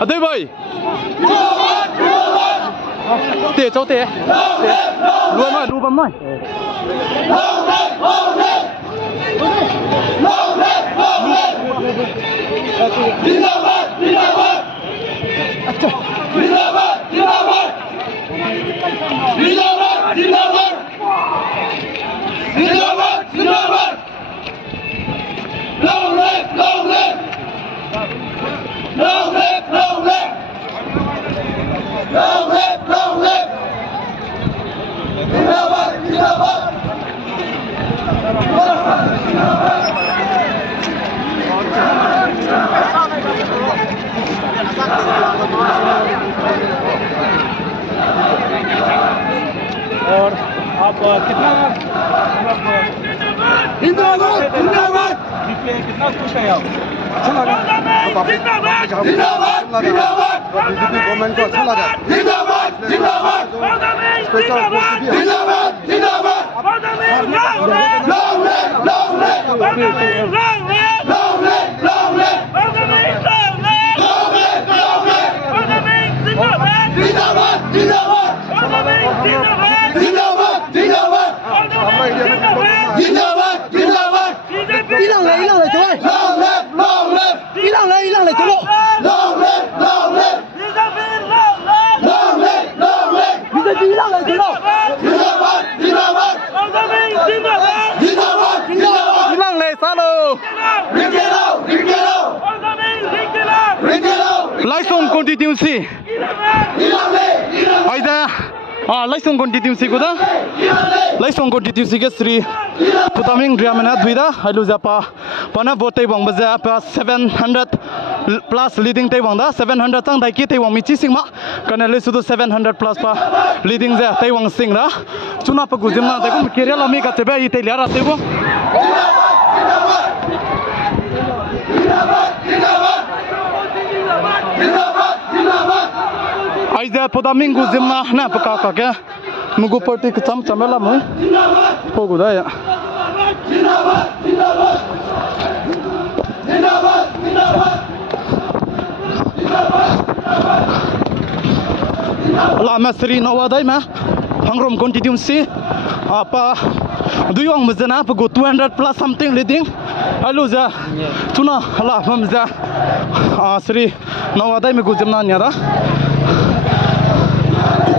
Adai boy. Tè cháu tè. Luôn rồi, đu bấm rồi. और आप कितना जिंदाबाद जिंदाबाद कितना खुश है आप? अच्छा लगा गवर्नमेंट को अच्छा लगा Langsung konstitusi. Aida, langsung konstitusi kuda. Langsung konstitusi ke Sri Putaming Driamana Dwida. Halu zapa. Pana vote bang baza apa 700 plus leading te bang da 700 tang dai ki te bang michi sing ma. Kana le sudu 700 plus pa leading za te bang sing da. Chuna pa guzim na te ko keria lami ka te ba ite liara te ko. Aida Putaming guzim na pa ka ke. Mugu party ke cham chamela mo. Pogu da ya. Lama Sri Nawadai ma Hangrom constituency apa duyong mezana apa go 200 plus something leading aluza tuna hala mamza Sri Nawadai me go jamna nyara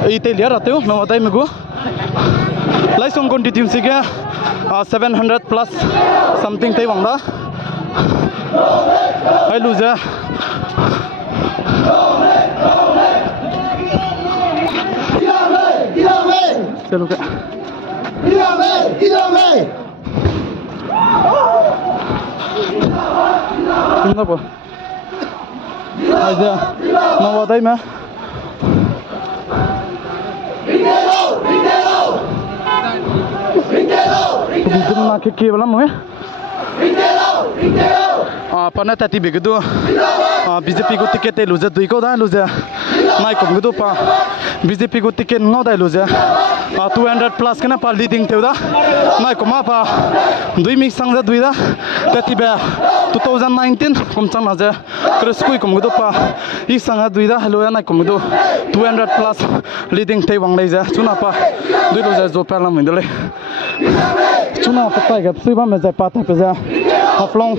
ite liara teu Nawadai me go laisong constituency ke 700 plus something te wangda aluza चलो क्या कितना को आजा नवादाई में तुम ना के केवल हम हैं पन्ना तटी बेगदो बीजेपी को टिकट है लूज़र दुई को दा लूज़र नाइ को बेगदो पा बीजेपी को टिकट नौ दा loser 200 plus kena pa leading teu da naik ko ma pa dui mix sang da dui da tati ba 2019 kum chang na ja kreskui kum do pa I sang dui da hello naik kum do 200 plus leading tei wang lai ja chuna pa dui lo ja zo pa lam indole chuna pa tai ga sui ba me ja pa ta pe ja haflong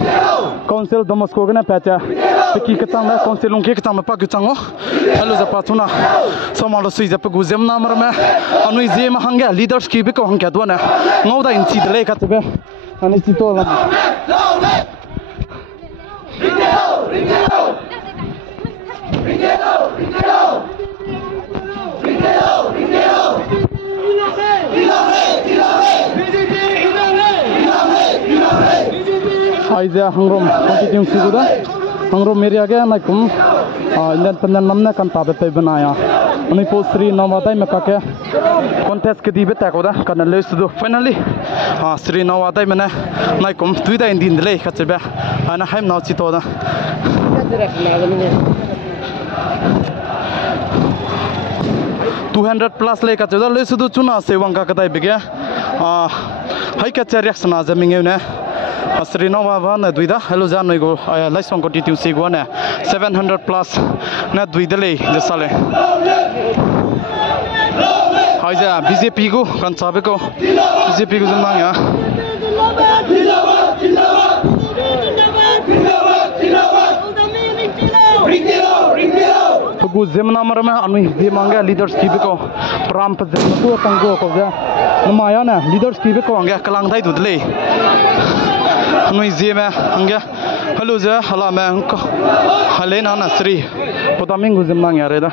council domosko gena pa cha ki ka tang da council long ke ka tang pa ki chang o hello ja pa chuna somalo sui ja pa guzem na mar me anui je ma hangya leaders ki be ko hangya do na ngau da in chi de le ka te be ani chi to la Aizya hangrom constituency guda hangrom area ge na kum independent namna kan tabe pe banaya ani Sri Nawadai me ka ke contest ke dibe ta ko da kan le sudu finally Sri Nawadai me na kum tuida indin le ka chebe ana haim na chi to da 200 plus le ka chada le su du chuna se wang ka dai bege hai ka cha reaction a jaming ne asri no ba na duida hello jan noi go lai song ko ti tu se go na 700 plus na duida le je sale hai ja BJP go kan chabe ko BJP go jang ya Gu zemna marama anu zemanga leaders ki beko pram pa zemna tu tanggo ko ja maya na leaders ki beko anga kalang dai dudle anu zema anga hello ja hala ma ko halena na sri potaming gu zemna ngare da